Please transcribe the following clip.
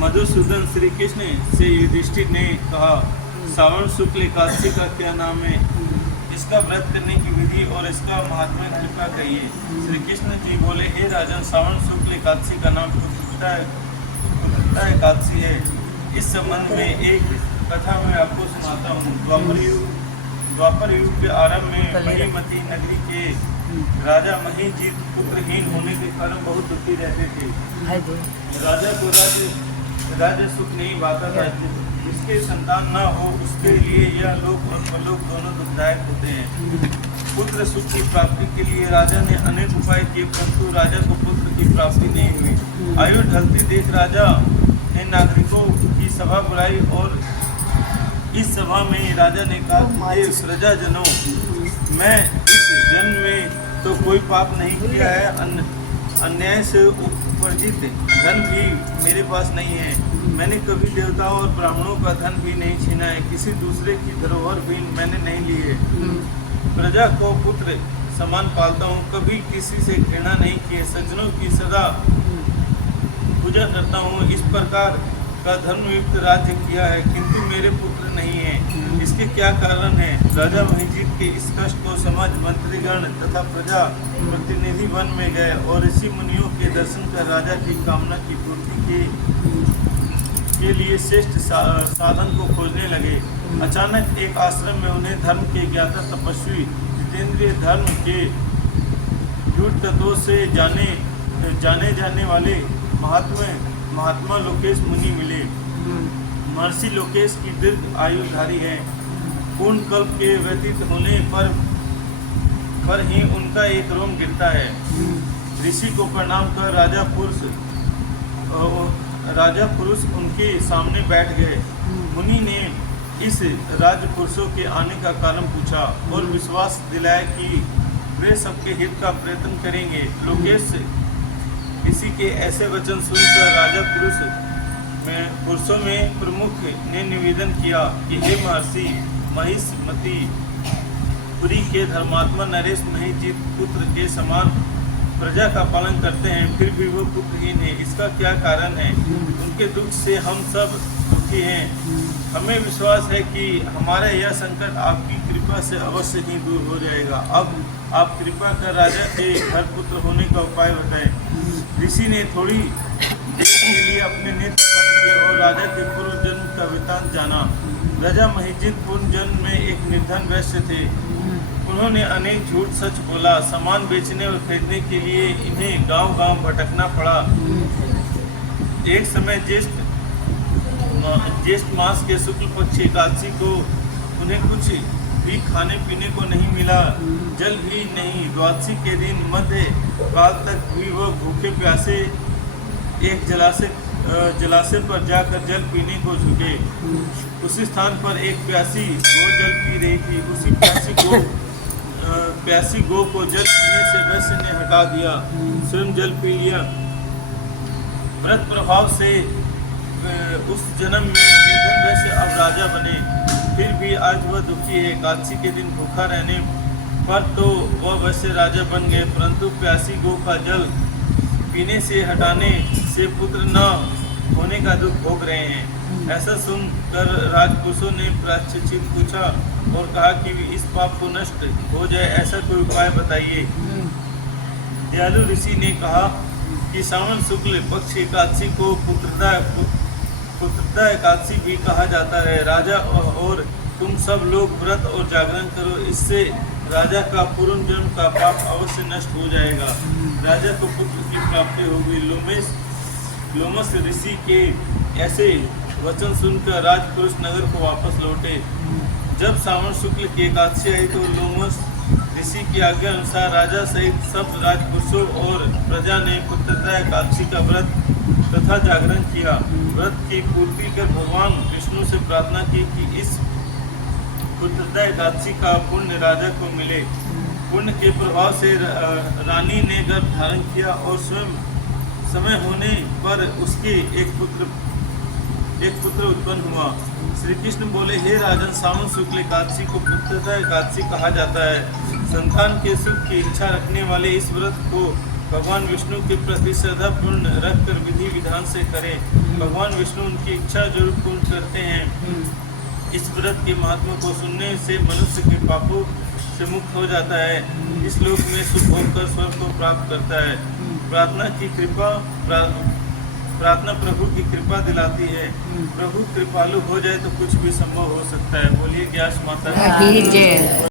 मधुसूदन श्री कृष्ण से युधिष्ठिर ने कहा, श्रावण शुक्ल एकादशी का क्या नाम है, इसका व्रत करने की विधि और इसका महात्म्य कृपा कहिए। श्री कृष्ण जी बोले, हे राजन, श्रावण शुक्ल एकादशी का नाम पुत्रदा एकादशी है। इस संबंध में एक कथा मैं आपको सुनाता हूँ। द्वापर युग के आरंभ में महीमती नगरी के राजा महीजीत पुत्रहीन होने के कारण बहुत दुखी रहते थे। राजा को राज्य सुख नहीं पाता था। जिसके संतान न हो उसके लिए यह लोक और परलोक दोनों दुखदायक होते हैं। पुत्र सुख की प्राप्ति के लिए राजा ने अनेक उपाय किए, परंतु राजा को पुत्र की प्राप्ति नहीं हुई। आयु ढलती देख राजा ने नागरिकों की सभा बुलाई और इस सभा में राजा ने कहा, हे प्रजाजनों, मैं इस जन्म में तो कोई पाप नहीं किया है, अन्याय से उपार्जित धन भी मेरे पास नहीं है। मैंने कभी देवताओं और ब्राह्मणों का धन भी नहीं छीना है, किसी दूसरे की धरोहर भी मैंने नहीं ली है। प्रजा को पुत्र समान पालता हूँ, कभी किसी से घृणा नहीं की है, सज्जनों की सदा पूजा करता हूँ। इस प्रकार का धर्मयुक्त राज्य किया है, किंतु मेरे पुत्र नहीं है। इसके क्या कारण है? राजा महीजीत के इस कष्ट को समझ मंत्रीगण तथा प्रजा प्रतिनिधि वन में गए और ऋषि मुनियों के दर्शन कर राजा की कामना की पूर्ति के लिए श्रेष्ठ साधन को खोजने लगे। अचानक एक आश्रम में उन्हें धर्म के ज्ञाता तपस्वी जितेंद्रिय धर्म के झूठ तत्वों से जाने वाले महात्मा लोकेश मुनि मिले। महर्षि लोकेश की दीर्घ आयुधारी है। पूर्ण कल्प के व्यतीत होने पर ही उनका एक रोम गिरता है। ऋषि को प्रणाम कर राजा पुरुष उनके सामने बैठ गए। मुनि ने इस राजपुरुषों के आने का कारण पूछा और विश्वास दिलाया कि वे सबके हित का प्रयत्न करेंगे। लोकेश इसी के ऐसे वचन सुनकर राजा पुरुषों में प्रमुख ने निवेदन किया कि हे महर्षि महिष्मती पुरी के धर्मात्मा नरेश महीजीत पुत्र के समान प्रजा का पालन करते हैं, फिर भी वो पुत्रहीन है। इसका क्या कारण है? उनके दुख से हम सब दुखी हैं। हमें विश्वास है कि हमारा यह संकट आपकी कृपा से अवश्य ही दूर हो जाएगा। अब आप कृपा कर राजा के घर पुत्र होने का उपाय बताएं। ऋषि ने थोड़ी देर के लिए अपने नेत्र बंद किए और राजा के पूर्व जन्म का वृतांत जाना। राजा महीजीत पूर्व जन्म में एक निर्धन वैश्य थे। उन्होंने अनेक झूठ सच बोला। सामान बेचने और खरीदने के लिए इन्हें गांव-गांव भटकना पड़ा। एक समय ज्येष्ठ मास के शुक्ल पक्ष एकादशी को उन्हें कुछ भी खाने पीने को नहीं मिला, जल भी नहीं। द्वादशी के दिन मध्य काल तक भी वह भूखे प्यासे एक जलाशय पर जाकर जल पीने को झुके। उसी स्थान पर एक प्यासी गो जल पी रही थी। उसी प्यासी गो को जल पीने से वैश्य ने हटा दिया, स्वयं जल पी लिया। व्रत प्रभाव से उस जन्म में निर्धन वैश्य अब राजा बने, फिर भी आज वह दुखी है। एकादशी के दिन भूखा रहने पर तो वह वैश्य राजा बन गए, परंतु प्यासी गो का जल पीने से हटाने से पुत्र न होने का दुख भोग रहे हैं। ऐसा सुनकर राजपुरुषों ने प्रायश्चित पूछा और कहा कि इस पाप को नष्ट हो जाए ऐसा कोई उपाय बताइए। दयालु ऋषि ने कहा कि श्रावण शुक्ल पक्ष एकादशी को पुत्रदा एकादशी भी कहा जाता है। राजा और तुम सब लोग व्रत और जागरण करो, इससे राजा का पूर्व जन्म का पाप अवश्य नष्ट हो जाएगा। राजा को पुत्र की प्राप्ति होगी। लोमस ऋषि के ऐसे वचन सुनकर राजपुरुष नगर को वापस लौटे। जब श्रावण शुक्ल की एकादशी आई तो लोमस ऋषि की आज्ञा अनुसार राजा सहित सब राजपुरुषों और प्रजा ने पुत्रदा एकादशी का व्रत तथा जागरण किया। व्रत की पूर्ति कर भगवान विष्णु से प्रार्थना की कि इस पुत्रदा एकादशी का पुण्य राजा को मिले। पुण्य के प्रभाव से रानी ने गर्भ धारण किया और स्वयं समय होने पर उसके एक पुत्र उत्पन्न हुआ। श्री कृष्ण बोले, हे राजन, श्रावण शुक्ल एकादशी को पुत्रदा एकादशी कहा जाता है। संतान के सुख की इच्छा रखने वाले इस व्रत को भगवान विष्णु के प्रति श्रद्धा पूर्ण रखकर विधि विधान से करें। भगवान विष्णु उनकी इच्छा जरूर पूर्ण करते हैं। इस व्रत के महात्मा को सुनने से मनुष्य के पापों से मुक्त हो जाता है। इस लोक में सुख होकर स्वर्ग को प्राप्त करता है। प्रार्थना प्रभु की कृपा दिलाती है। प्रभु कृपालु हो जाए तो कुछ भी संभव हो सकता है। बोलिए ग्यास माता की जय।